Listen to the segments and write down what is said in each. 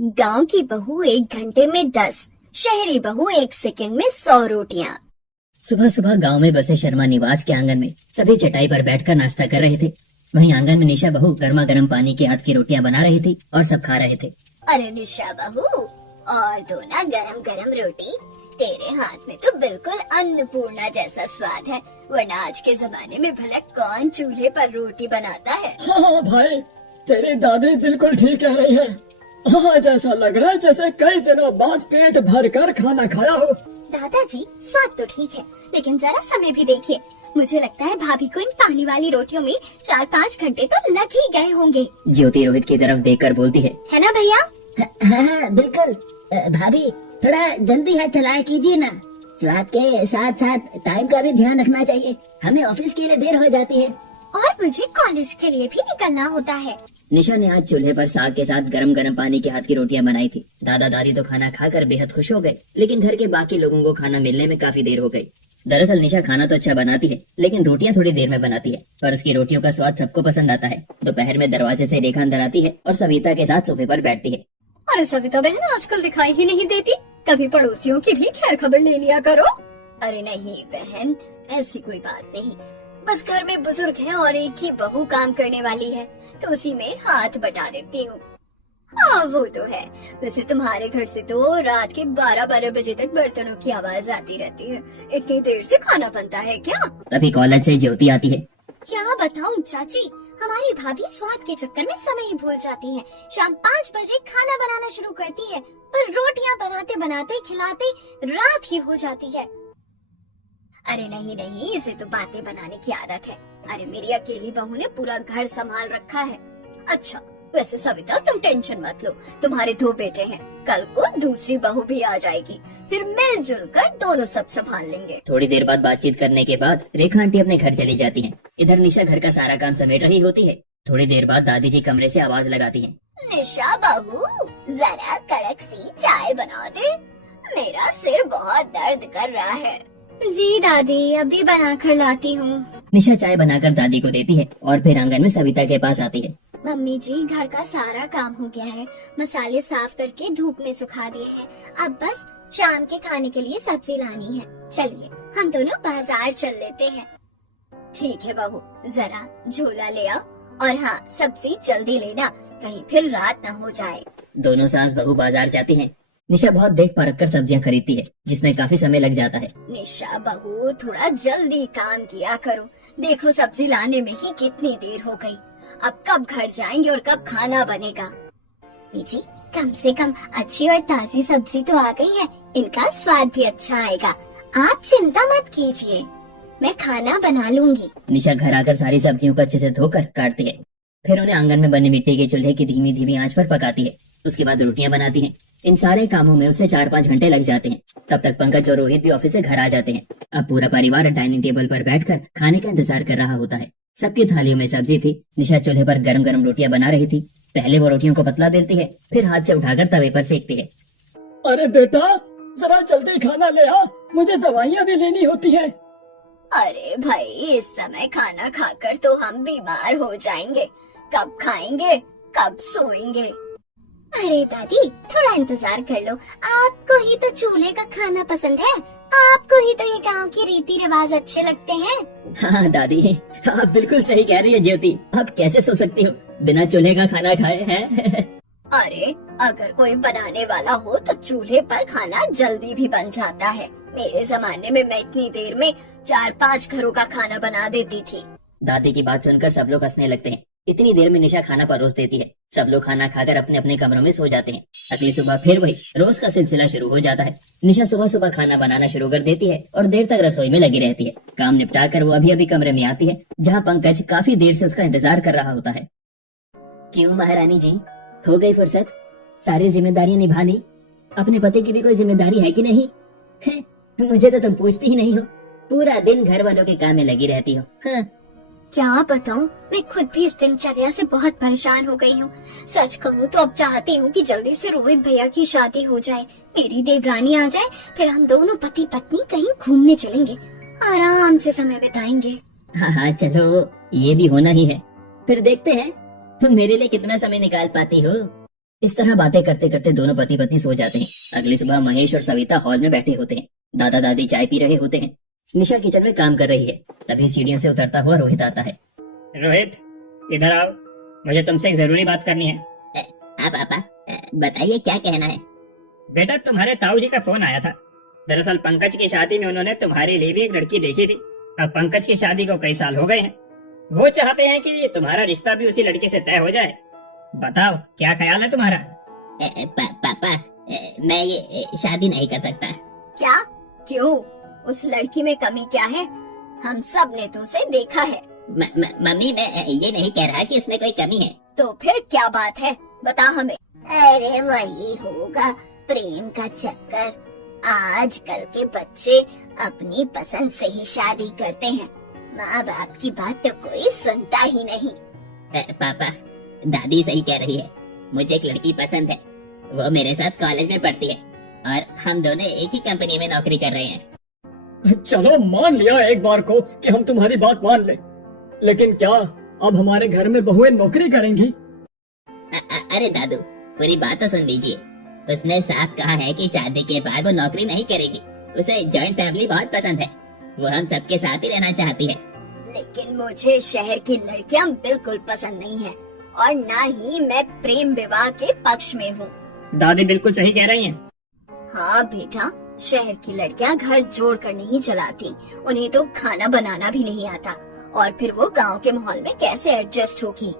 गांव की बहू 1 घंटे में 10, शहरी बहू 1 सेकंड में 100 रोटियां। सुबह सुबह गांव में बसे शर्मा निवास के आंगन में सभी चटाई पर बैठकर नाश्ता कर रहे थे। वहीं आंगन में निशा बहू गर्मा गर्म पानी के हाथ की रोटियां बना रही थी और सब खा रहे थे। अरे निशा बहू, और दो ना गरम गरम रोटी। तेरे हाथ में तो बिल्कुल अन्नपूर्णा जैसा स्वाद है, वरना आज के जमाने में भला कौन चूल्हे पर रोटी बनाता है। हाँ भाई, तेरी दादी बिल्कुल ठीक कह रही है। आज ऐसा लग रहा है जैसे कई दिनों बाद पेट भरकर खाना खाया हो। दादाजी, स्वाद तो ठीक है, लेकिन जरा समय भी देखिए। मुझे लगता है भाभी को इन पानी वाली रोटियों में 4-5 घंटे तो लग ही गए होंगे। ज्योति रोहित की तरफ देखकर बोलती है ना भैया? हाँ बिल्कुल। भाभी, थोड़ा जल्दी हाथ चलाया कीजिए ना। स्वाद के साथ साथ टाइम का भी ध्यान रखना चाहिए। हमें ऑफिस के लिए देर हो जाती है और मुझे कॉलेज के लिए भी निकलना होता है। निशा ने आज चूल्हे पर साग के साथ गरम गरम पानी के हाथ की रोटियां बनाई थी। दादा दादी तो खाना खाकर बेहद खुश हो गए, लेकिन घर के बाकी लोगों को खाना मिलने में काफी देर हो गई। दरअसल निशा खाना तो अच्छा बनाती है, लेकिन रोटियां थोड़ी देर में बनाती है, पर उसकी रोटियों का स्वाद सबको पसंद आता है। दोपहर में दरवाजे से रेखा अंदर आती है और सविता के साथ सोफे पर बैठती है। अरे सविता बहन आजकल दिखाई ही नहीं देती, कभी पड़ोसियों की भी खैर खबर ले लिया करो। अरे नहीं बहन, ऐसी कोई बात नहीं, बस घर में बुजुर्ग है और एक ही बहू काम करने वाली है, तो उसी में हाथ बटा देती हूँ। हाँ वो तो है। वैसे तुम्हारे घर से तो रात के 12-12 बजे तक बर्तनों की आवाज आती रहती है। इतनी देर से खाना बनता है क्या? तभी कॉलेज से ज्योति आती है। क्या बताऊँ चाची, हमारी भाभी स्वाद के चक्कर में समय ही भूल जाती है। शाम 5 बजे खाना बनाना शुरू करती है, पर रोटियां बनाते बनाते खिलाते रात ही हो जाती है। अरे नहीं नहीं, इसे तो बातें बनाने की आदत है। अरे मेरी अकेली बहू ने पूरा घर संभाल रखा है। अच्छा वैसे सविता तुम टेंशन मत लो, तुम्हारे 2 बेटे हैं, कल को दूसरी बहू भी आ जाएगी, फिर मिलजुल कर दोनों सब संभाल लेंगे। थोड़ी देर बाद बातचीत करने के बाद रेखा आंटी अपने घर चली जाती हैं। इधर निशा घर का सारा काम समेट रही होती है। थोड़ी देर बाद दादी जी कमरे से आवाज लगाती हैं। निशा बहू, जरा कड़क सी चाय बना दे, मेरा सिर बहुत दर्द कर रहा है। जी दादी, अभी बना कर लाती हूँ। निशा चाय बनाकर दादी को देती है और फिर आंगन में सविता के पास आती है। मम्मी जी, घर का सारा काम हो गया है, मसाले साफ करके धूप में सुखा दिए हैं, अब बस शाम के खाने के लिए सब्जी लानी है। चलिए हम दोनों बाजार चल लेते हैं। ठीक है बहू, जरा झोला ले आओ, और हाँ सब्जी जल्दी लेना, कहीं फिर रात न हो जाए। दोनों सास बहू बाजार जाती हैं। निशा बहुत देख परख कर सब्जियां खरीदती है, जिसमें काफी समय लग जाता है। निशा बहू, थोड़ा जल्दी काम किया करो, देखो सब्जी लाने में ही कितनी देर हो गई। अब कब घर जाएंगे और कब खाना बनेगा? जी कम से कम अच्छी और ताजी सब्जी तो आ गई है, इनका स्वाद भी अच्छा आएगा, आप चिंता मत कीजिए, मैं खाना बना लूंगी। निशा घर आकर सारी सब्जियों को अच्छे से धोकर काटती है, फिर उन्हें आंगन में बने मिट्टी के चूल्हे की धीमी धीमी आंच पर पकाती है। उसके बाद रोटियां बनाती है। इन सारे कामों में उसे 4-5 घंटे लग जाते हैं। तब तक पंकज और रोहित भी ऑफिस से घर आ जाते हैं। अब पूरा परिवार डाइनिंग टेबल पर बैठकर खाने का इंतजार कर रहा होता है। सबकी थालियों में सब्जी थी। निशा चूल्हे पर गरम गरम रोटियां बना रही थी। पहले वो रोटियों को पतला बेलती है, फिर हाथ से उठाकर तवे पर सेकती है। अरे बेटा, जरा जल्दी खाना ले आ, मुझे दवाइयाँ भी लेनी होती है। अरे भाई, इस समय खाना खाकर तो हम बीमार हो जाएंगे, कब खाएंगे कब सोएंगे। अरे दादी, थोड़ा इंतजार कर लो, आपको ही तो चूल्हे का खाना पसंद है, आपको ही तो ये गांव के रीति रिवाज अच्छे लगते हैं। हाँ दादी, आप बिल्कुल सही कह रही है ज्योति। आप कैसे सो सकती हो बिना चूल्हे का खाना खाए हैं? अरे अगर कोई बनाने वाला हो तो चूल्हे पर खाना जल्दी भी बन जाता है। मेरे जमाने में मैं इतनी देर में 4-5 घरों का खाना बना देती थी। दादी की बात सुनकर सब लोग हंसने लगते हैं। इतनी देर में निशा खाना परोस देती है। सब लोग खाना खाकर अपने अपने कमरों में सो जाते हैं। अगली सुबह फिर वही रोज का सिलसिला शुरू हो जाता है। निशा सुबह सुबह खाना बनाना शुरू कर देती है और देर तक रसोई में लगी रहती है। काम निपटा कर वो अभी अभी कमरे में आती है, जहाँ पंकज काफी देर से उसका इंतजार कर रहा होता है। क्यों महारानी जी, हो गई फुर्सत? सारी जिम्मेदारियां निभा ली? अपने पति की भी कोई जिम्मेदारी है कि नहीं? मुझे तो तुम पूछती ही नहीं हो, पूरा दिन घर वालों के काम में लगी रहती हो। हाँ। क्या बताऊं, मैं खुद भी इस दिनचर्या से बहुत परेशान हो गई हूँ। सच कहूँ तो अब चाहती हूँ कि जल्दी से रोहित भैया की शादी हो जाए, मेरी देवरानी आ जाए, फिर हम दोनों पति पत्नी कहीं घूमने चलेंगे, आराम से समय बिताएंगे। हाँ हाँ चलो, ये भी होना ही है। फिर देखते हैं तुम मेरे लिए कितना समय निकाल पाती हो। इस तरह बातें करते करते दोनों पति पत्नी सो जाते हैं। अगली सुबह महेश और सविता हॉल में बैठे होते हैं। दादा दादी चाय पी रहे होते हैं। निशा किचन में काम कर रही है। तभी सीढ़ियों से उतरता हुआ रोहित आता है। रोहित, इधर आओ, मुझे तुमसे एक जरूरी बात करनी है। हाँ पापा, बताइए क्या कहना है। बेटा, तुम्हारे ताऊ जी का फोन आया था। दरअसल पंकज की शादी में उन्होंने तुम्हारे लिए भी एक लड़की देखी थी। अब पंकज की शादी को कई साल हो गए हैं। वो चाहते हैं कि तुम्हारा रिश्ता भी उसी लड़के से तय हो जाए। बताओ क्या ख्याल है तुम्हारा? पापा, मैं ये शादी नहीं कर सकता। क्या? क्यों? उस लड़की में कमी क्या है? हम सब ने तो उसे देखा है। मम्मी, मैं ये नहीं कह रहा कि इसमें कोई कमी है। तो फिर क्या बात है, बता हमें। अरे वही होगा, प्रेम का चक्कर। आजकल के बच्चे अपनी पसंद से ही शादी करते हैं। माँ बाप की बात तो कोई सुनता ही नहीं। पापा, दादी सही कह रही है। मुझे एक लड़की पसंद है। वो मेरे साथ कॉलेज में पढ़ती है और हम दोनों एक ही कंपनी में नौकरी कर रहे हैं। चलो, मान लिया एक बार को कि हम तुम्हारी बात मान ले, लेकिन क्या अब हमारे घर में बहुएं नौकरी करेंगी? अरे दादू, पूरी बात तो सुन लीजिए। उसने साफ कहा है कि शादी के बाद वो नौकरी नहीं करेगी। उसे जॉइंट फैमिली बहुत पसंद है। वो हम सबके साथ ही रहना चाहती है। लेकिन मुझे शहर की लड़कियां बिल्कुल पसंद नहीं है और ना ही मैं प्रेम विवाह के पक्ष में हूँ। दादी बिल्कुल सही कह रही हैं। हाँ बेटा, शहर की लड़कियां घर जोड़ कर नहीं चलाती। उन्हें तो खाना बनाना भी नहीं आता और फिर वो गांव के माहौल में कैसे एडजस्ट होगी।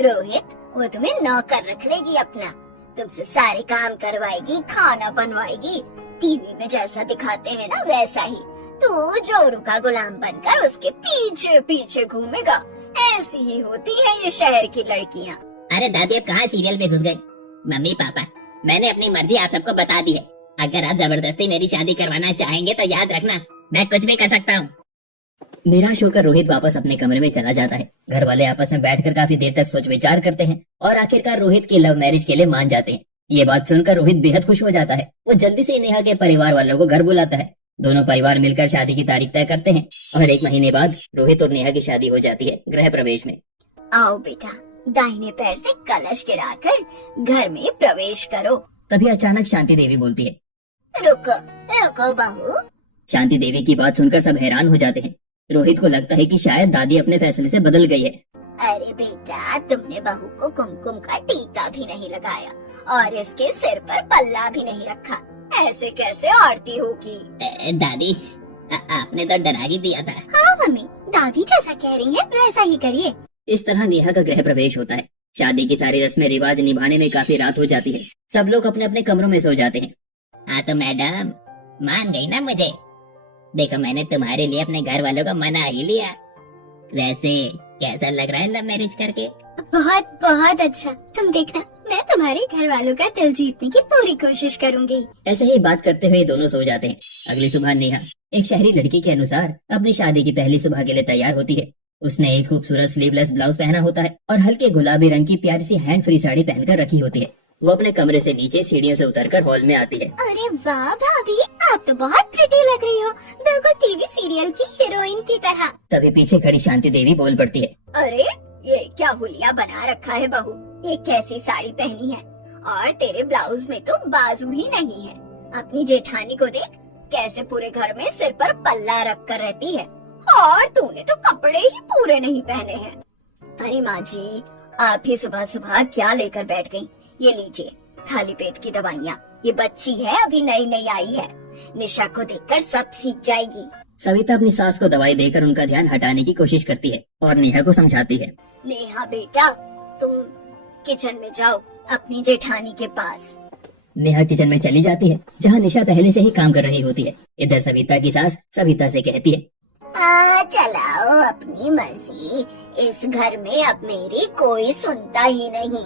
रोहित, वो तुम्हें नौकर रख लेगी अपना, तुमसे सारे काम करवाएगी, खाना बनवाएगी। टीवी में जैसा दिखाते हैं ना वैसा ही। तो जोरू का गुलाम बनकर उसके पीछे पीछे घूमेगा। ऐसी ही होती है ये शहर की लड़कियाँ। अरे दादी, अब कहाँ सीरियल में घुस गए? मम्मी पापा, मैंने अपनी मर्जी आप सबको बता दी है। अगर आप जबरदस्ती मेरी शादी करवाना चाहेंगे तो याद रखना, मैं कुछ भी कर सकता हूँ। निराश होकर रोहित वापस अपने कमरे में चला जाता है। घर वाले आपस में बैठकर काफी देर तक सोच विचार करते हैं और आखिरकार रोहित की लव मैरिज के लिए मान जाते हैं। ये बात सुनकर रोहित बेहद खुश हो जाता है। वो जल्दी से नेहा के परिवार वालों को घर बुलाता है। दोनों परिवार मिलकर शादी की तारीख तय करते हैं और 1 महीने बाद रोहित और नेहा की शादी हो जाती है गृह प्रवेश में। आओ बेटा, दाहिने पैर से कलश गिराकर घर में प्रवेश करो। तभी अचानक शांति देवी बोलती है। रुको रुको बहू। शांति देवी की बात सुनकर सब हैरान हो जाते हैं। रोहित को लगता है कि शायद दादी अपने फैसले से बदल गई है। अरे बेटा, तुमने बहू को कुमकुम का टीका भी नहीं लगाया और इसके सिर पर पल्ला भी नहीं रखा। ऐसे कैसे आरती होगी? दादी, आपने तो डरा ही दिया था। हाँ मम्मी, दादी जैसा कह रही है वैसा ही करिए। इस तरह नेहा का गृह प्रवेश होता है। शादी की सारी रस्में रिवाज निभाने में काफी रात हो जाती है। सब लोग अपने अपने कमरों में सो जाते हैं। हाँ तो मैडम, मान गई ना मुझे? देखो, मैंने तुम्हारे लिए अपने घर वालों को मना ही लिया। वैसे कैसा लग रहा है लव मैरिज करके? बहुत बहुत अच्छा। तुम देखना, मैं तुम्हारे घर वालों का दिल जीतने की पूरी कोशिश करूंगी। ऐसे ही बात करते हुए दोनों सो जाते हैं। अगली सुबह नेहा एक शहरी लड़की के अनुसार अपनी शादी की पहली सुबह के लिए तैयार होती है। उसने एक खूबसूरत स्लीवलेस ब्लाउज पहना होता है और हल्के गुलाबी रंग की प्यारी सी हैंड फ्री साड़ी पहनकर रखी होती है। वो अपने कमरे से नीचे सीढ़ियों से उतरकर हॉल में आती है। अरे वाह भाभी, आप तो बहुत प्रिटी लग रही हो, बिल्कुल टीवी सीरियल की हीरोइन की तरह। तभी पीछे खड़ी शांति देवी बोल पड़ती है। अरे ये क्या हुलिया बना रखा है बहू? ये कैसी साड़ी पहनी है? और तेरे ब्लाउज में तो बाजू ही नहीं है। अपनी जेठानी को देख, कैसे पूरे घर में सिर पर पल्ला रख कर रहती है और तूने तो कपड़े ही पूरे नहीं पहने हैं। अरे माँ जी, आप ही सुबह सुबह क्या लेकर बैठ गयी? ये लीजिए खाली पेट की दवाइयाँ। ये बच्ची है, अभी नई नई आई है। निशा को देखकर सब सीख जाएगी। सविता अपनी सास को दवाई देकर उनका ध्यान हटाने की कोशिश करती है और नेहा को समझाती है। नेहा बेटा, तुम किचन में जाओ अपनी जेठानी के पास। नेहा किचन में चली जाती है जहाँ निशा पहले से ही काम कर रही होती है। इधर सविता की सास सविता से कहती है, चलाओ अपनी मर्जी, इस घर में अब मेरी कोई सुनता ही नहीं।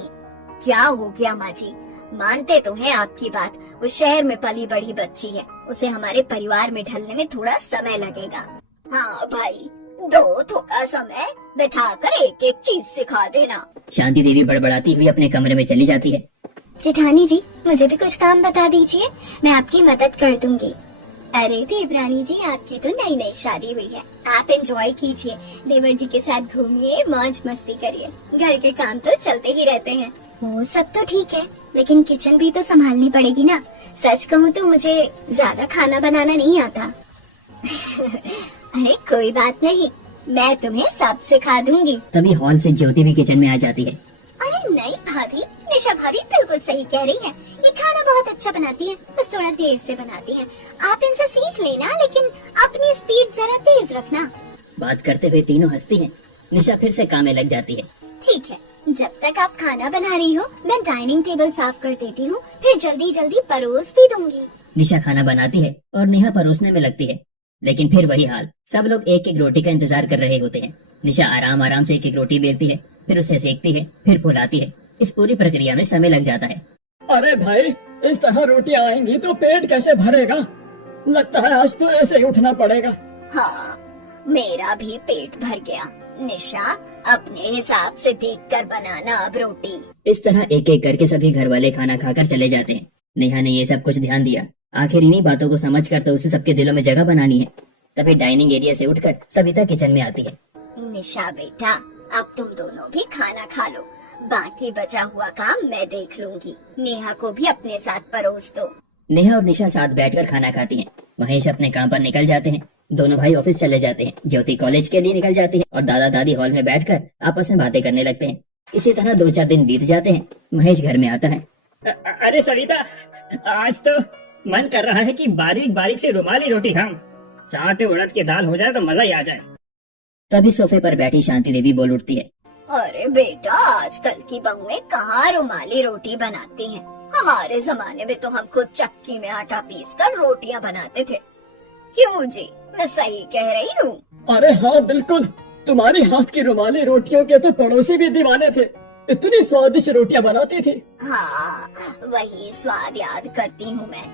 क्या हो गया माँ जी? मानते तो हैं आपकी बात, वो शहर में पली बढ़ी बच्ची है, उसे हमारे परिवार में ढलने में थोड़ा समय लगेगा। हाँ भाई, दो थोड़ा समय बैठाकर एक एक चीज सिखा देना। शांति देवी बड़बड़ाती हुई अपने कमरे में चली जाती है। जेठानी जी, मुझे भी कुछ काम बता दीजिए, मैं आपकी मदद कर दूंगी। अरे देवरानी जी, आपकी तो नई नई शादी हुई है, आप एंजॉय कीजिए, देवर जी के साथ घूमिए, मौज मस्ती करिए। घर के काम तो चलते ही रहते हैं। वो सब तो ठीक है, लेकिन किचन भी तो संभालनी पड़ेगी ना। सच कहूँ तो मुझे ज्यादा खाना बनाना नहीं आता। अरे कोई बात नहीं, मैं तुम्हें सब सिखा दूंगी। तभी हॉल से ज्योति भी किचन में आ जाती है। अरे नहीं भाभी, निशा भाभी बिल्कुल सही कह रही है। ये खाना बहुत अच्छा बनाती है, बस थोड़ा देर से बनाती है। आप इनसे सीख लेना, लेकिन अपनी स्पीड जरा तेज रखना। बात करते हुए तीनों हंसती हैं। निशा फिर से काम में लग जाती है। ठीक है, जब तक आप खाना बना रही हो मैं डाइनिंग टेबल साफ कर देती हूँ, फिर जल्दी जल्दी परोस भी दूंगी। निशा खाना बनाती है और नेहा परोसने में लगती है, लेकिन फिर वही हाल। सब लोग एक एक रोटी का इंतजार कर रहे होते हैं। निशा आराम आराम से एक एक रोटी बेलती है, फिर उसे सेकती है, फिर फुलाती है। इस पूरी प्रक्रिया में समय लग जाता है। अरे भाई, इस तरह रोटियां आएंगी तो पेट कैसे भरेगा? लगता है आज तो ऐसे ही उठना पड़ेगा। हाँ, मेरा भी पेट भर गया। निशा, अपने हिसाब से देखकर बनाना अब रोटी। इस तरह एक एक करके सभी घर वाले खाना खाकर चले जाते हैं। नेहा ने ये सब कुछ ध्यान दिया। आखिर इन्हीं बातों को समझकर तो उसे सबके दिलों में जगह बनानी है। तभी डाइनिंग एरिया से उठकर सविता किचन में आती है। निशा बेटा, अब तुम दोनों भी खाना खा लो, बाकी बचा हुआ काम मैं देख लूंगी। नेहा को भी अपने साथ परोस दो। नेहा और निशा साथ बैठकर खाना खाती हैं। महेश अपने काम पर निकल जाते हैं। दोनों भाई ऑफिस चले जाते हैं। ज्योति कॉलेज के लिए निकल जाती है और दादा दादी हॉल में बैठकर आपस में बातें करने लगते हैं। इसी तरह 2-4 दिन बीत जाते हैं। महेश घर में आता है। अरे सविता, आज तो मन कर रहा है कि बारीक बारीक से रुमाली रोटी खाऊं। साथ में उड़द की दाल हो जाए तो मजा ही आ जाए। तभी सोफे पर बैठी शांति देवी बोल उठती है। अरे बेटा, आजकल की बहुएं कहाँ रुमाली रोटी बनाती हैं? हमारे जमाने में तो हम खुद चक्की में आटा पीसकर रोटियां बनाते थे। क्यों जी, मैं सही कह रही हूँ? अरे हाँ बिल्कुल, तुम्हारी हाथ की रुमाली रोटियों के तो पड़ोसी भी दीवाने थे। इतनी स्वादिष्ट रोटियां बनाती थी। हाँ, वही स्वाद याद करती हूँ मैं,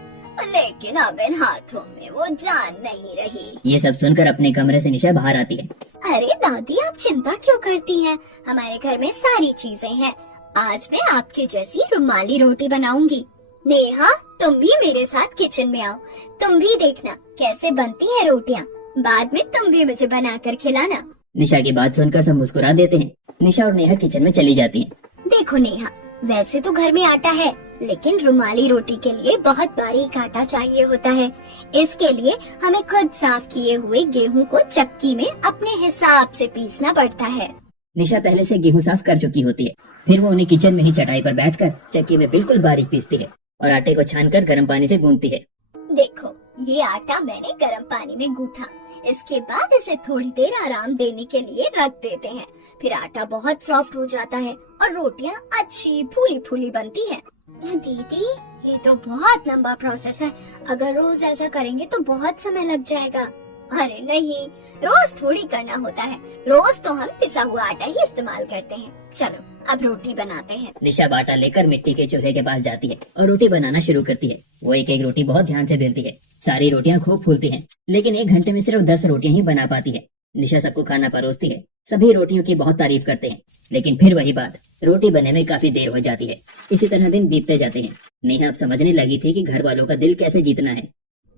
लेकिन अब इन हाथों में वो जान नहीं रही। ये सब सुनकर अपने कमरे से निशा बाहर आती है। अरे दादी, आप चिंता क्यों करती हैं? हमारे घर में सारी चीजें हैं। आज मैं आपके जैसी रुमाली रोटी बनाऊंगी। नेहा, तुम भी मेरे साथ किचन में आओ। तुम भी देखना कैसे बनती है रोटियां। बाद में तुम भी मुझे बनाकर खिलाना। निशा की बात सुनकर सब मुस्कुरा देते हैं। निशा और नेहा किचन में चली जाती हैं। देखो नेहा, वैसे तो घर में आटा है, लेकिन रुमाली रोटी के लिए बहुत बारीक आटा चाहिए होता है। इसके लिए हमें खुद साफ किए हुए गेहूं को चक्की में अपने हिसाब से पीसना पड़ता है। निशा पहले से गेहूं साफ कर चुकी होती है। फिर वो उन्हें किचन में ही चटाई पर बैठकर चक्की में बिल्कुल बारीक पीसती है और आटे को छानकर गर्म पानी से गूंथती है। देखो, ये आटा मैंने गर्म पानी में गूंथा। इसके बाद इसे थोड़ी देर आराम देने के लिए रख देते हैं। फिर आटा बहुत सॉफ्ट हो जाता है और रोटियां अच्छी फूली फूली बनती हैं। दीदी, ये तो बहुत लंबा प्रोसेस है। अगर रोज ऐसा करेंगे तो बहुत समय लग जाएगा। अरे नहीं, रोज थोड़ी करना होता है। रोज तो हम पिसा हुआ आटा ही इस्तेमाल करते हैं। चलो अब रोटी बनाते हैं। निशा बाटा लेकर मिट्टी के चूल्हे के पास जाती है और रोटी बनाना शुरू करती है। वो एक एक रोटी बहुत ध्यान से बेलती है। सारी रोटियां खूब फूलती हैं, लेकिन 1 घंटे में सिर्फ 10 रोटियां ही बना पाती है। निशा सबको खाना परोसती है। सभी रोटियों की बहुत तारीफ करते हैं, लेकिन फिर वही बात, रोटी बनने में काफी देर हो जाती है। इसी तरह दिन बीतते जाते हैं। नेहा अब समझने लगी थी कि घर वालों का दिल कैसे जीतना है।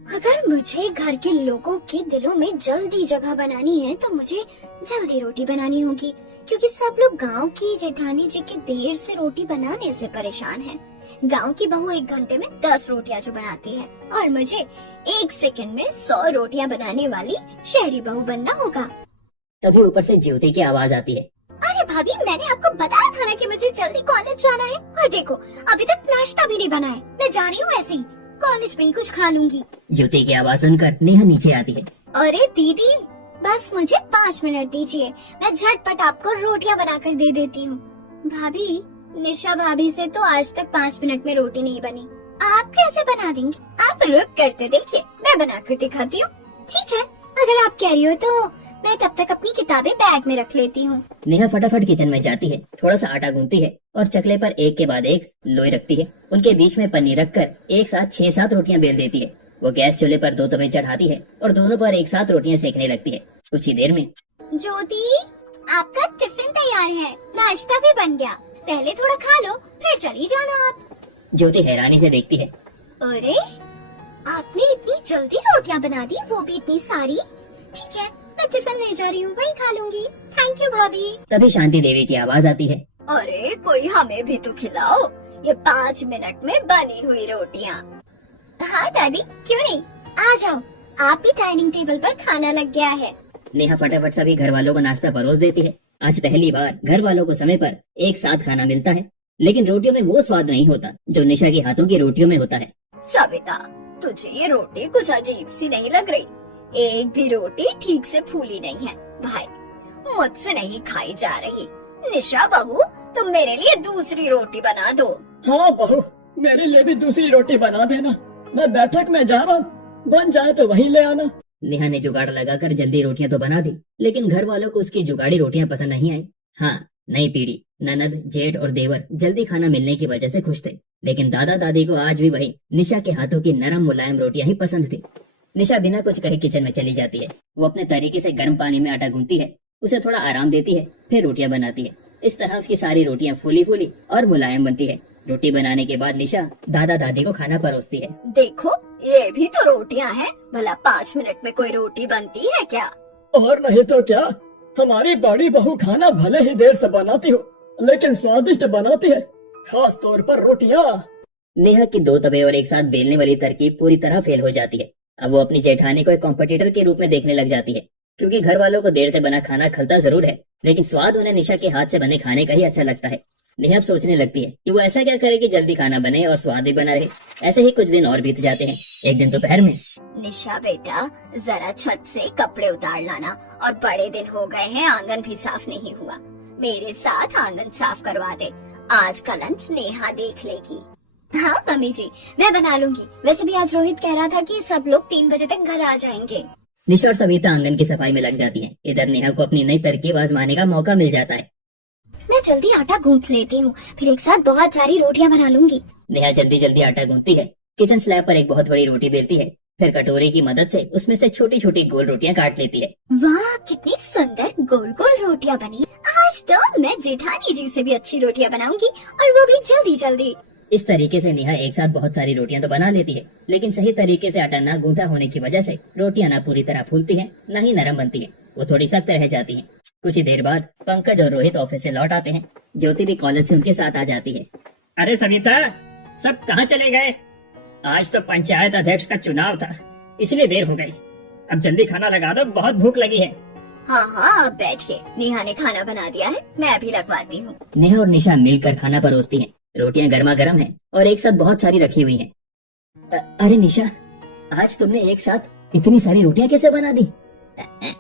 अगर मुझे घर के लोगों के दिलों में जल्दी जगह बनानी है तो मुझे जल्दी रोटी बनानी होगी, क्योंकि सब लोग गांव की जेठानी जी के देर से रोटी बनाने से परेशान हैं। गांव की बहू 1 घंटे में 10 रोटियां जो बनाती है, और मुझे 1 सेकंड में 100 रोटियां बनाने वाली शहरी बहू बनना होगा। तभी ऊपर से ज्योति की आवाज आती है। अरे भाभी, मैंने आपको बताया था ना कि मुझे जल्दी कॉलेज जाना है, और देखो अभी तक नाश्ता भी नहीं बना है। मैं जा रही हूँ ऐसे ही, कॉलेज में ही कुछ खा लूंगी। ज्योति की आवाज सुनकर नेहा नीचे आती है। अरे दीदी, बस मुझे 5 मिनट दीजिए, मैं झटपट आपको रोटियां बनाकर दे देती हूँ। भाभी, निशा भाभी से तो आज तक 5 मिनट में रोटी नहीं बनी, आप कैसे बना देंगी? आप रुक करते देखिए, मैं बनाकर दिखाती हूँ। ठीक है, अगर आप कह रही हो तो मैं तब तक अपनी किताबें बैग में रख लेती हूँ। नेहा फटाफट किचन में जाती है, थोड़ा सा आटा गूंथती है और चकले पर एक के बाद एक लोई रखती है। उनके बीच में पन्नी रखकर एक साथ 6-7 रोटियां बेल देती है। वो गैस चूल्हे पर 2 तवे चढ़ाती है और दोनों पर एक साथ रोटियां सेकने लगती है। कुछ ही देर में, ज्योति, आपका टिफिन तैयार है, नाश्ता भी बन गया। पहले थोड़ा खा लो, फिर चली जाना आप। ज्योति हैरानी से देखती है। अरे, आपने इतनी जल्दी रोटियां बना दी, वो भी इतनी सारी। ठीक है, मैं टिफिन ले जा रही हूँ, वही खा लूंगी। थैंक यू भाभी। तभी शांति देवी की आवाज आती है। अरे कोई हमें भी तो खिलाओ, ये 5 मिनट में बनी हुई रोटियां। हाँ दादी, क्यों नहीं, आ जाओ, आप भी डाइनिंग टेबल पर खाना लग गया है। नेहा फटाफट सभी घर वालों को नाश्ता परोस देती है। आज पहली बार घर वालों को समय पर एक साथ खाना मिलता है, लेकिन रोटियों में वो स्वाद नहीं होता जो निशा के हाथों की रोटियों में होता है। सविता, तुझे ये रोटी कुछ अजीब सी नहीं लग रही? एक भी रोटी ठीक से फूली नहीं है। भाई, मुझसे नहीं खाई जा रही। निशा बहू, तुम मेरे लिए दूसरी रोटी बना दो। हाँ बहू, मेरे लिए भी दूसरी रोटी बना देना। मैं बैठक में जा रहा हूँ, बन जाए तो वहीं ले आना। नेहा ने जुगाड़ लगाकर जल्दी रोटियां तो बना दी, लेकिन घर वालों को उसकी जुगाड़ी रोटियां पसंद नहीं आई। हाँ, नई पीढ़ी, ननद, जेठ और देवर जल्दी खाना मिलने की वजह से खुश थे, लेकिन दादा दादी को आज भी वही निशा के हाथों की नरम मुलायम रोटियां ही पसंद थी। निशा बिना कुछ कहे किचन में चली जाती है। वो अपने तरीके से गर्म पानी में आटा गूंथती है, उसे थोड़ा आराम देती है, फिर रोटियां बनाती है। इस तरह उसकी सारी रोटियां फूली फूली और मुलायम बनती है। रोटी बनाने के बाद निशा दादा दादी को खाना परोसती है। देखो, ये भी तो रोटियां हैं। भला 5 मिनट में कोई रोटी बनती है क्या? और नहीं तो क्या, हमारी बड़ी बहू खाना भले ही देर से बनाती हो, लेकिन स्वादिष्ट बनाती है, खास तौर पर रोटियां। नेहा की 2 तवे और एक साथ बेलने वाली तरकीब पूरी तरह फेल हो जाती है। अब वो अपनी जेठानी को एक कॉम्पिटिटर के रूप में देखने लग जाती है, क्योंकि घर वालों को देर से बना खाना खलता जरूर है, लेकिन स्वाद उन्हें निशा के हाथ से बने खाने का ही अच्छा लगता है। नेहा अब सोचने लगती है कि वो ऐसा क्या करे कि जल्दी खाना बने और स्वाद भी बना रहे। ऐसे ही कुछ दिन और बीत जाते हैं। एक दिन दोपहर में, निशा बेटा, जरा छत से कपड़े उतार लाना, और बड़े दिन हो गए हैं, आंगन भी साफ नहीं हुआ। मेरे साथ आंगन साफ करवा दे। आज का लंच नेहा देख लेगी। हाँ मम्मी जी, मैं बना लूंगी। वैसे भी आज रोहित कह रहा था कि सब लोग 3 बजे तक घर आ जाएंगे। निशा और सविता आंगन की सफाई में लग जाती हैं। इधर नेहा को अपनी नई तरकीब आजमाने का मौका मिल जाता है। मैं जल्दी आटा गूंथ लेती हूँ, फिर एक साथ बहुत सारी रोटियां बना लूंगी। नेहा जल्दी जल्दी आटा गूंथती है, किचन स्लैब पर एक बहुत बड़ी रोटी बेलती है, फिर कटोरे की मदद से उसमें से छोटी छोटी गोल रोटियां काट लेती है। वाह, कितनी सुंदर गोल गोल रोटियां बनी। आज तो मैं जेठानी जी से भी अच्छी रोटियां बनाऊंगी, और वो भी जल्दी जल्दी। इस तरीके से नेहा एक साथ बहुत सारी रोटियां तो बना लेती है, लेकिन सही तरीके से आटा न गूंथा होने की वजह से रोटियां न पूरी तरह फूलती हैं, न ही नरम बनती हैं। वो थोड़ी सख्त रह जाती हैं। कुछ ही देर बाद पंकज और रोहित ऑफिस से लौट आते हैं। ज्योति भी कॉलेज से उनके साथ आ जाती है। अरे सविता, सब कहाँ चले गए? आज तो पंचायत अध्यक्ष का चुनाव था, इसलिए देर हो गई। अब जल्दी खाना लगा दो, बहुत भूख लगी है। हाँ हाँ, आप बैठिए, नेहा ने खाना बना दिया है, मैं अभी लगवाती हूँ। नेहा और निशा मिलकर खाना परोसती हैं। रोटियां गर्मा गर्म हैं और एक साथ बहुत सारी रखी हुई हैं। अरे निशा, आज तुमने एक साथ इतनी सारी रोटियां कैसे बना दी?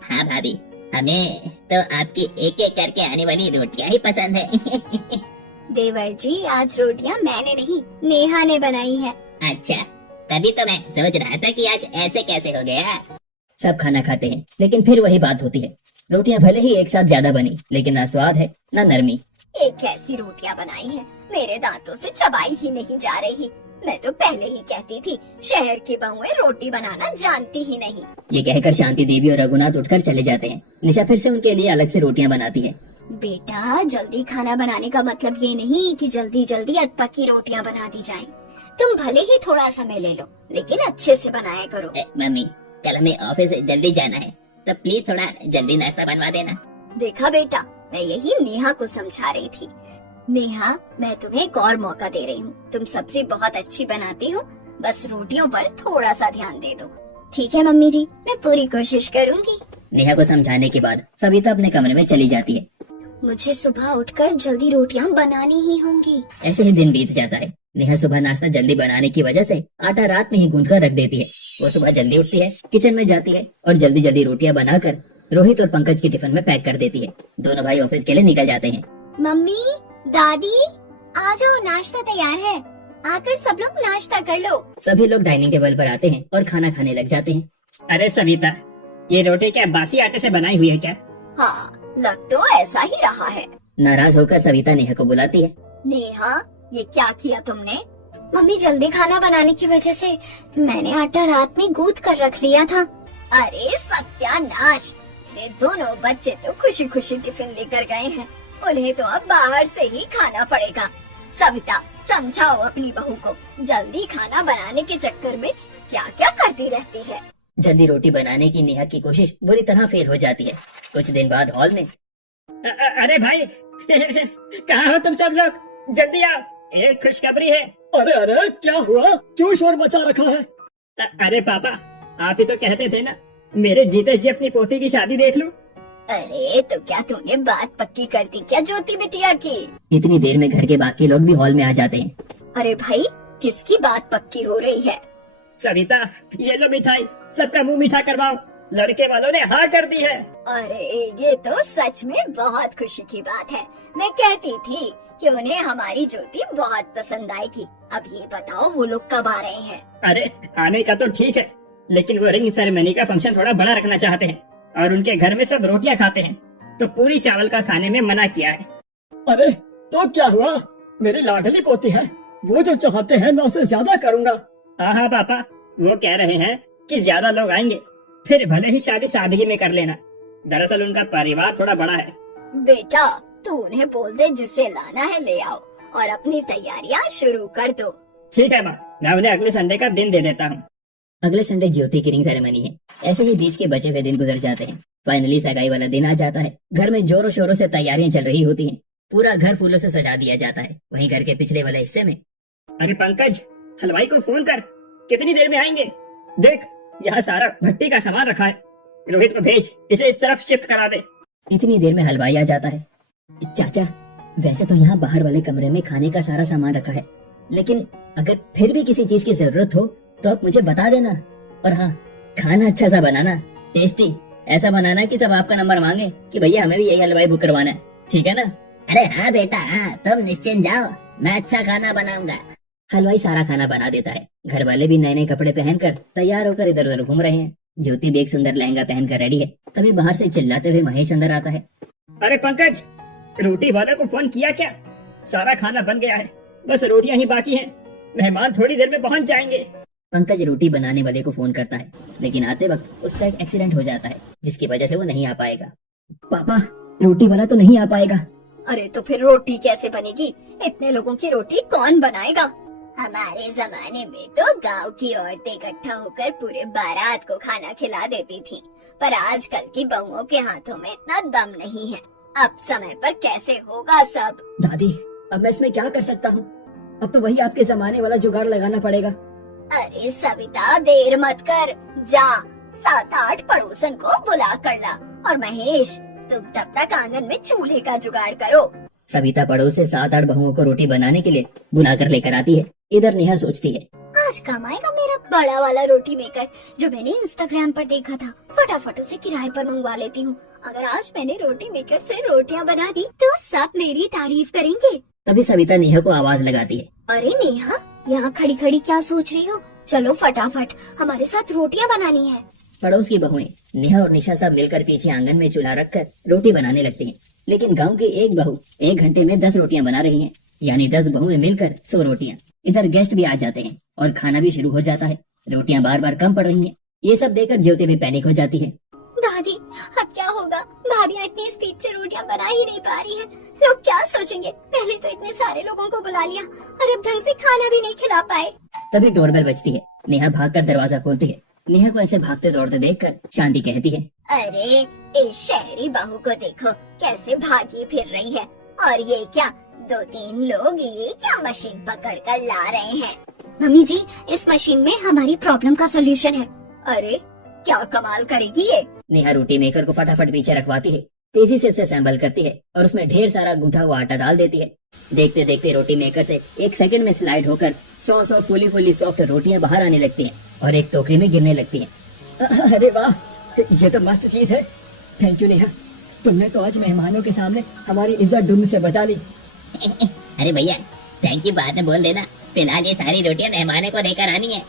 हाँ भाभी, हमें तो आपकी एक एक करके आने वाली रोटियां ही पसंद है। देवर जी, आज रोटियां मैंने नहीं, नेहा ने बनाई है। अच्छा, तभी तो मैं सोच रहा था कि आज ऐसे कैसे हो गया। सब खाना खाते हैं, लेकिन फिर वही बात होती है। रोटियां भले ही एक साथ ज्यादा बनी, लेकिन न स्वाद है न नरमी। एक कैसी रोटियां बनाई है, मेरे दांतों से चबाई ही नहीं जा रही। मैं तो पहले ही कहती थी, शहर की बहुएं रोटी बनाना जानती ही नहीं। ये कहकर शांति देवी और रघुनाथ उठकर चले जाते हैं। निशा फिर से उनके लिए अलग से रोटियां बनाती है। बेटा, जल्दी खाना बनाने का मतलब ये नहीं कि जल्दी जल्दी अधपकी रोटियां बना दी जाएं। तुम भले ही थोड़ा समय ले लो, लेकिन अच्छे से बनाया करो। मम्मी, कल हमें ऑफिस जल्दी जाना है, तो प्लीज थोड़ा जल्दी नाश्ता बनवा देना। देखा बेटा, मैं यही नेहा को समझा रही थी। नेहा, मैं तुम्हें एक और मौका दे रही हूँ। तुम सब्जी बहुत अच्छी बनाती हो, बस रोटियों पर थोड़ा सा ध्यान दे दो। ठीक है मम्मी जी, मैं पूरी कोशिश करूँगी। नेहा को समझाने के बाद सविता अपने कमरे में चली जाती है। मुझे सुबह उठकर जल्दी रोटियां बनानी ही होंगी। ऐसे ही दिन बीत जाता है। नेहा सुबह नाश्ता जल्दी बनाने की वजह से आटा रात में ही गूंथ कर रख देती है। वो सुबह जल्दी उठती है, किचन में जाती है और जल्दी जल्दी रोटियां बनाकर रोहित और पंकज की टिफिन में पैक कर देती है। दोनों भाई ऑफिस के लिए निकल जाते हैं। मम्मी, दादी, आ जाओ, नाश्ता तैयार है, आकर सब लोग नाश्ता कर लो। सभी लोग डाइनिंग टेबल पर आते हैं और खाना खाने लग जाते हैं। अरे सविता, ये रोटी क्या बासी आटे से बनाई हुई है क्या? हाँ, लग तो ऐसा ही रहा है। नाराज होकर सविता नेहा को बुलाती है। नेहा, ये क्या किया तुमने? मम्मी, जल्दी खाना बनाने की वजह से मैंने आटा रात में गूंथ कर रख लिया था। अरे सत्यानाश, मेरे दोनों बच्चे तो खुशी खुशी टिफिन लेकर गए हैं, उन्हें तो अब बाहर से ही खाना पड़ेगा। सविता, समझाओ अपनी बहू को, जल्दी खाना बनाने के चक्कर में क्या क्या करती रहती है। जल्दी रोटी बनाने की नेहा की कोशिश बुरी तरह फेल हो जाती है। कुछ दिन बाद हॉल में अरे भाई, कहाँ हो तुम सब लोग? जल्दी आओ, एक खुशखबरी है। अरे अरे क्या हुआ, क्यों शोर मचा रखा है? अरे पापा, आप ही तो कहते थे ना मेरे जीते जी अपनी पोती की शादी देख लूं। अरे तो क्या तूने बात पक्की कर दी क्या ज्योति बिटिया की? इतनी देर में घर के बाकी लोग भी हॉल में आ जाते हैं। अरे भाई, किसकी बात पक्की हो रही है? सविता, ये लो मिठाई, सबका मुंह मीठा करवाओ, लड़के वालों ने हाँ कर दी है। अरे ये तो सच में बहुत खुशी की बात है। मैं कहती थी कि उन्हें हमारी ज्योति बहुत पसंद आएगी। अब ये बताओ वो लोग कब आ रहे हैं? अरे आने का तो ठीक है, लेकिन वो रिंग सेरेमनी का फंक्शन थोड़ा बड़ा रखना चाहते हैं और उनके घर में सब रोटियां खाते हैं, तो पूरी चावल का खाने में मना किया है। अरे तो क्या हुआ, मेरी लाडली पोती है, वो जो चाहते हैं मैं उसे ज्यादा करूँगा। हाँ पापा, वो कह रहे हैं कि ज्यादा लोग आएंगे, फिर भले ही शादी सादगी में कर लेना। दरअसल उनका परिवार थोड़ा बड़ा है। बेटा तू उन्हें बोल दे जिसे लाना है ले आओ और अपनी तैयारियां शुरू कर दो। ठीक है माँ, मैं उन्हें अगले संडे का दिन दे देता हूँ। अगले संडे ज्योति की रिंग सेरेमनी है। ऐसे ही बीच के बचे हुए दिन गुजर जाते हैं। फाइनली सगाई वाला दिन आ जाता है। घर में जोरों शोरों से तैयारियां चल रही होती हैं। पूरा घर फूलों से सजा दिया जाता है। वहीं घर के पिछले वाले हिस्से में अरे पंकज, हलवाई को फोन कर, कितनी देर में आएंगे? देख, यहाँ सारा भट्टी का सामान रखा है, रोहित को भेज, इसे इस तरफ शिफ्ट करा दे। इतनी देर में हलवाई आ जाता है। चाचा, वैसे तो यहाँ बाहर वाले कमरे में खाने का सारा सामान रखा है, लेकिन अगर फिर भी किसी चीज की जरूरत हो तो आप मुझे बता देना। और हाँ, खाना अच्छा सा बनाना, टेस्टी ऐसा बनाना कि सब आपका नंबर मांगे कि भैया हमें भी यही हलवाई बुक करवाना है, ठीक है ना? अरे हाँ बेटा हाँ, तुम निश्चिंत जाओ, मैं अच्छा खाना बनाऊंगा। हलवाई सारा खाना बना देता है। घर वाले भी नए नए कपड़े पहनकर तैयार होकर इधर उधर घूम रहे हैं। ज्योति भी एक सुंदर लहंगा पहनकर रेडी है। तभी बाहर से चिल्लाते हुए महेश अंदर आता है। अरे पंकज, रोटी वाले को फोन किया क्या? सारा खाना बन गया है, बस रोटियां ही बाकी हैं, मेहमान थोड़ी देर में पहुंच जाएंगे। पंकज रोटी बनाने वाले को फोन करता है, लेकिन आते वक्त उसका एक एक्सीडेंट हो जाता है, जिसकी वजह से वो नहीं आ पाएगा। पापा, रोटी वाला तो नहीं आ पाएगा। अरे तो फिर रोटी कैसे बनेगी? इतने लोगों की रोटी कौन बनाएगा? हमारे जमाने में तो गांव की औरतें इकट्ठा होकर पूरे बारात को खाना खिला देती थी, पर आजकल की बहुओं के हाथों में इतना दम नहीं है। अब समय पर कैसे होगा सब? दादी, अब मैं इसमें क्या कर सकता हूँ? अब तो वही आपके जमाने वाला जुगाड़ लगाना पड़ेगा। अरे सविता, देर मत कर, जा 7-8 पड़ोसन को बुला कर ला, और महेश तुम तब तक आंगन में चूल्हे का जुगाड़ करो। सविता पड़ोस से 7-8 बहुओं को रोटी बनाने के लिए बुला कर लेकर आती है। इधर नेहा सोचती है, आज काम आएगा मेरा बड़ा वाला रोटी मेकर जो मैंने इंस्टाग्राम पर देखा था। फटाफट उसे किराए पर मंगवा लेती हूँ। अगर आज मैंने रोटी मेकर से रोटियाँ बना दी तो सब मेरी तारीफ करेंगे। तभी सविता नेहा को आवाज लगाती है। अरे नेहा, यहाँ खड़ी खड़ी क्या सोच रही हो? चलो फटाफट, हमारे साथ रोटियाँ बनानी है। पड़ोस की बहुएं नेहा और निशा सब मिलकर पीछे आंगन में चूल्हा रखकर रोटी बनाने लगती हैं। लेकिन गांव की एक बहू 1 घंटे में 10 रोटियां बना रही हैं, यानी 10 बहुएं मिलकर 100 रोटियां। इधर गेस्ट भी आ जाते हैं और खाना भी शुरू हो जाता है। रोटियां बार बार कम पड़ रही हैं। ये सब देखकर ज्योति भी पैनिक हो जाती है। दादी, अब क्या होगा? भाभी इतनी स्पीड से रोटियां बना ही नहीं पा रही है, लोग क्या सोचेंगे? पहले तो इतने सारे लोगों को बुला लिया और अब ढंग से खाना भी नहीं खिला पाए। तभी डोरबेल बजती है। नेहा भागकर दरवाजा खोलती है। नेहा को ऐसे भागते दौड़ते देखकर शांति कहती है, अरे इस शहरी बहू को देखो कैसे भागी फिर रही है। और ये क्या, 2-3 लोग ये क्या मशीन पकड़ कर ला रहे हैं? मम्मी जी, इस मशीन में हमारी प्रॉब्लम का सोल्यूशन है। अरे क्या कमाल करेगी ये? नेहा रोटी मेकर को फटाफट पीछे रखवाती है, तेजी से उसे असेंबल करती है और उसमें ढेर सारा गूंथा हुआ आटा डाल देती है। देखते देखते रोटी मेकर से 1 सेकंड में स्लाइड होकर 100 फूली सॉफ्ट रोटियां बाहर आने लगती हैं और एक टोकरी में गिरने लगती हैं। अरे वाह, ये तो मस्त चीज है। थैंक यू नेहा, तुमने तो आज मेहमानों के सामने हमारी इज्जत डूब से बचा ली। अरे भैया, थैंक यू बाद में बोल देना, फिलहाल ये सारी रोटियां मेहमानों को देकर आनी है।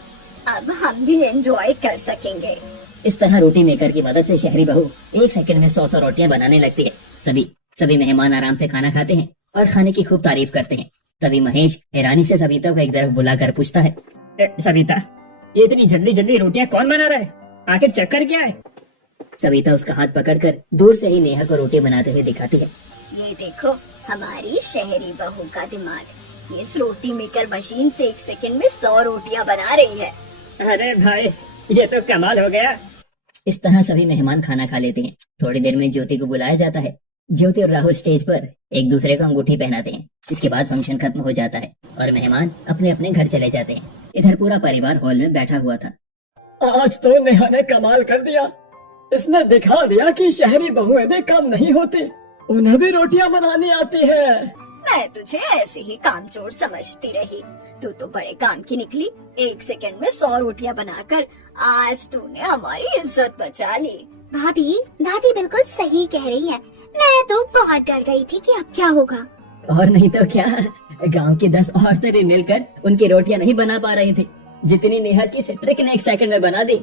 अब हम भी एंजॉय कर सकेंगे। इस तरह रोटी मेकर की मदद से शहरी बहू 1 सेकंड में 100 रोटियां बनाने लगती है। तभी सभी मेहमान आराम से खाना खाते हैं और खाने की खूब तारीफ करते हैं। तभी महेश हैरानी से सविता को एक तरफ बुलाकर पूछता है, सविता, ये इतनी जल्दी जल्दी रोटियां कौन बना रहा है? आखिर चक्कर क्या है? सविता उसका हाथ पकड़कर दूर से ही नेहा को रोटी बनाते हुए दिखाती है। ये देखो हमारी शहरी बहू का दिमाग, ये इस रोटी मेकर मशीन से 1 सेकंड में 100 रोटियां बना रही है। अरे भाई, ये तो कमाल हो गया। इस तरह सभी मेहमान खाना खा लेते हैं। थोड़ी देर में ज्योति को बुलाया जाता है। ज्योति और राहुल स्टेज पर एक दूसरे को अंगूठी पहनाते हैं। इसके बाद फंक्शन खत्म हो जाता है और मेहमान अपने अपने घर चले जाते हैं। इधर पूरा परिवार हॉल में बैठा हुआ था। आज तो नेहा ने कमाल कर दिया। इसने दिखा दिया कि शहरी बहुएं भी कम नहीं होती, उन्हें भी रोटियां बनानी आती है। मैं तुझे ऐसे ही कामचोर समझती रही, तू तो बड़े काम की निकली। 1 सेकंड में 100 रोटियां बनाकर आज तूने हमारी इज्जत बचा ली। भाभी, दादी बिल्कुल सही कह रही है। मैं तो बहुत डर गई थी कि अब क्या होगा। और नहीं तो क्या, गांव की 10 औरतें भी मिलकर उनकी रोटियां नहीं बना पा रही थी जितनी नेहा की सिट्रिक ने 1 सेकंड में बना दी।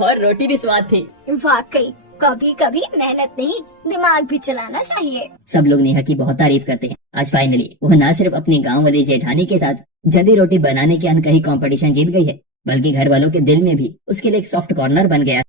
और रोटी भी स्वाद थी। वाकई कभी कभी मेहनत नहीं, दिमाग भी चलाना चाहिए। सब लोग नेहा की बहुत तारीफ करते हैं। आज फाइनली वह न सिर्फ अपनी गांव वाली जेठानी के साथ जल्दी रोटी बनाने के अनकही कंपटीशन जीत गई है, बल्कि घर वालों के दिल में भी उसके लिए एक सॉफ्ट कॉर्नर बन गया।